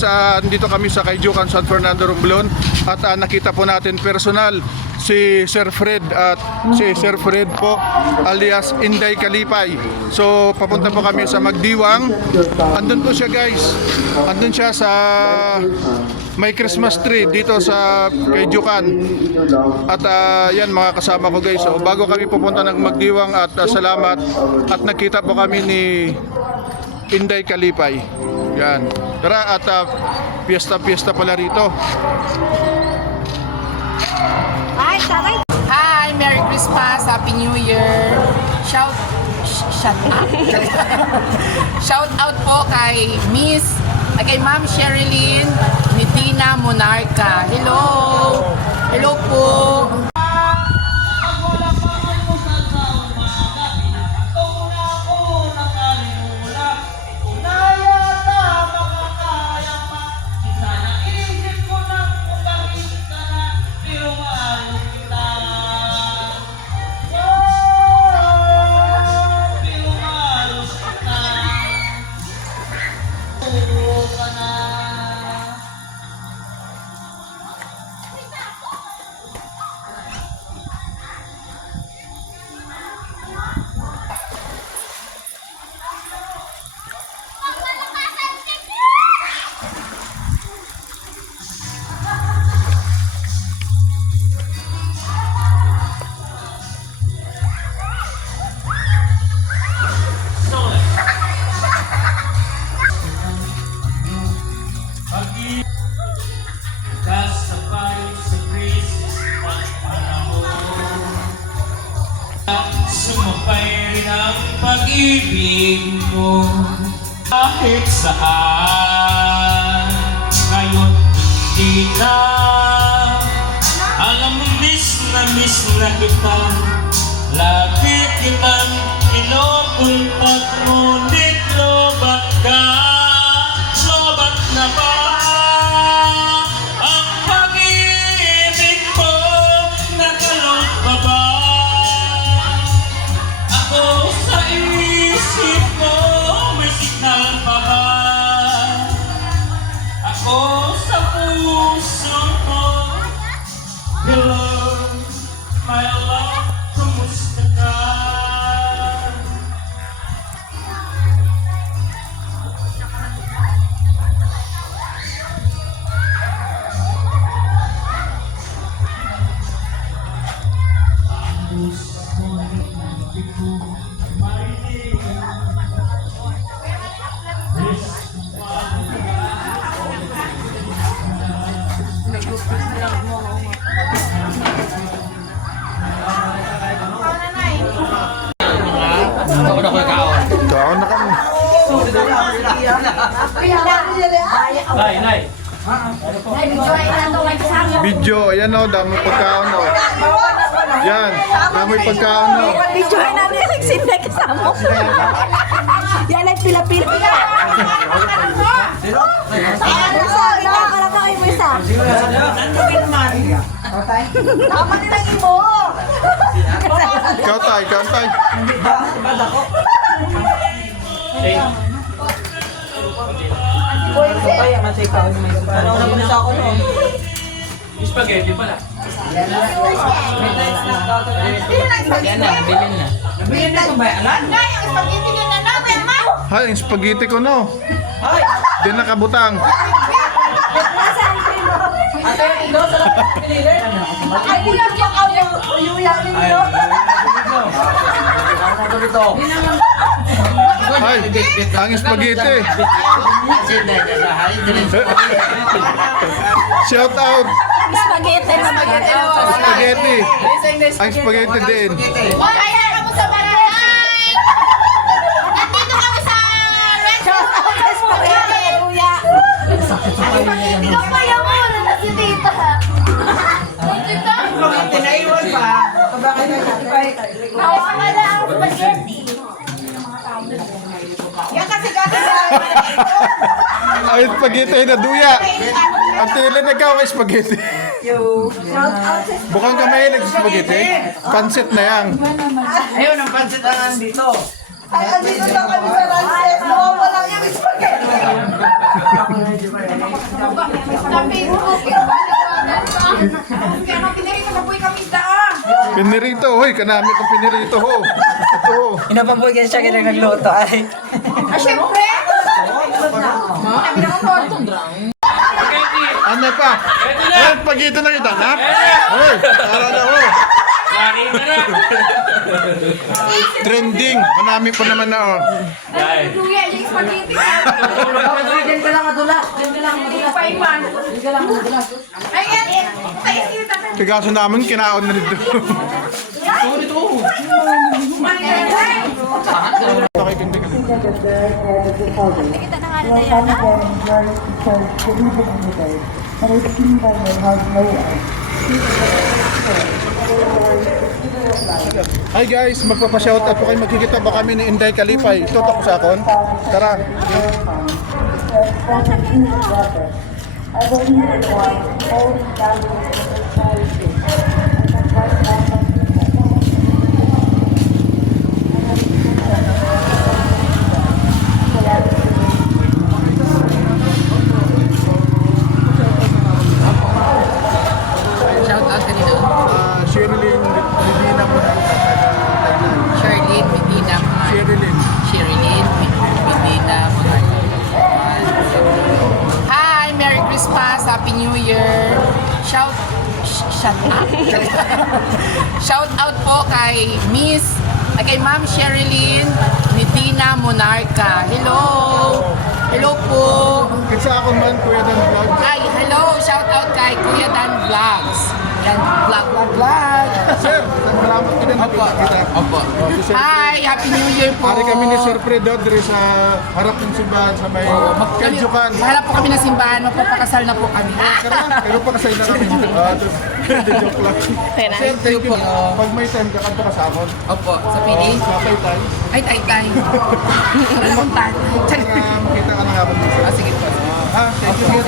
guys, dito kami sa Kayjukan, San Fernando, Romblon. At nakita po natin personal si Sir Fred at si Sir Fred po alias Inday Kalipay. So papunta po kami sa Magdiwang. Andun po siya guys. Andun siya sa may Christmas tree dito sa Kayjukan. At yan mga kasama ko guys. So bago kami pupunta ng Magdiwang at salamat at nakita po kami ni Inday Kalipay. Yan. Tara at piyesta pala rito. Hi, Merry Christmas, Happy New Year. Shout out po kay kay Ma'am Sherilyn Nitina Monarca. Hello. Hello po. Sumapay rin ang pag-ibig mo kahit saan. Ngayon hindi na alam mo, miss na kita. Lagi kitang inupuntat, ngunit lobat ka. Lobat na ba ang pag-ibig mo? Nakalot pa ba ako sa isip mo? May signal pa ba ako sa puso mo? Hello, my love, kumusta ka? Kaon na kami. Video, ayan o, dami pagkaon o. Yan, dami pagkaon o. Video ay namin yung sinday kasama. Yan ay pila-pila. Isa, ikakalata kayo mo isa. Tama nilang imo. Ikaw tay. Spaghetti pala. Bilhin na. Ha, yung spaghetti ko no. Di nakabutang. Nakailan yung uyuya ninyo. Ay, ang spaghetti. Shout out. Spaghetti na Spaghetti. Ang spaghetti din. Kaya kami sa barangay! Nandito kami sa restaurant! spaghetti, kuya. Ikaw pa yung muna na si tita! Tita? Tinaiwan pa. Hawa ka na ang spaghetti! Yan kasi gata Ay, spaghetti na duya. Ang tila na ikaw ay spaghetti. Bukang kamay nag-spaghetti. Pansit na yan. Ayun, ang pansit na nandito. Ay, andito lang kami sa Rances. Mawawala yung spaghetti. Sa Facebook. Kaya pinirito na po kami daan. Pinirito, hoy, kanami itong pinirito ho. Ito ho. Inapambuhay siya kaya nagluto ay. Ah, syempre! Sabi naman po. Ano pa? Hoy, pag ito na kita, ha? Hoy, tara na ho. Marita na. Trending, manami pa naman na oh. Luya, yung spaghetti. Diyan ka lang madula. Diyan ka lang Hindi pa iman. Ay, yan. Tayo kita. Tigaso namin, kinaon na nito. Nakikindig. Kita na nga na yan. Hi guys, magpapa-shoutout po kayo. Magkikita ba kami ni Inday Kalipay? Tutok ko sa akon. Tara. Shout out kanina. Sherilyn Medina po na Sherlyn Medina. Sherilyn. Sherilyn Medina. Hi! Merry Christmas! Happy New Year! Shout out. Shout out po kay kay Ma'am Sherilyn Medina Monarca. Hello! Hello po! Kinsa akong man, Kuya Dan Vlog. Ay, hello! Shout out kay Kuya Dan Vlogs. Yan, vlog. Sir, salamat kita na kita. Opo. Hi! Happy New Year po! Hari kami ni Sir Fred Dodre sa harap ng simbahan sa may Kadjukan. Mahalap po kami ng simbahan. Magpapakasal na po kami. Pero pa kasay na kami. Joke lang. Sir, thank you. Pag may time, kakanta ka sa akon. Opo, sa PD. Kapay tayo. Ay, tay. Ano kong tay? Makita ka na nga ako. Ah, sige po. Ha, thank you.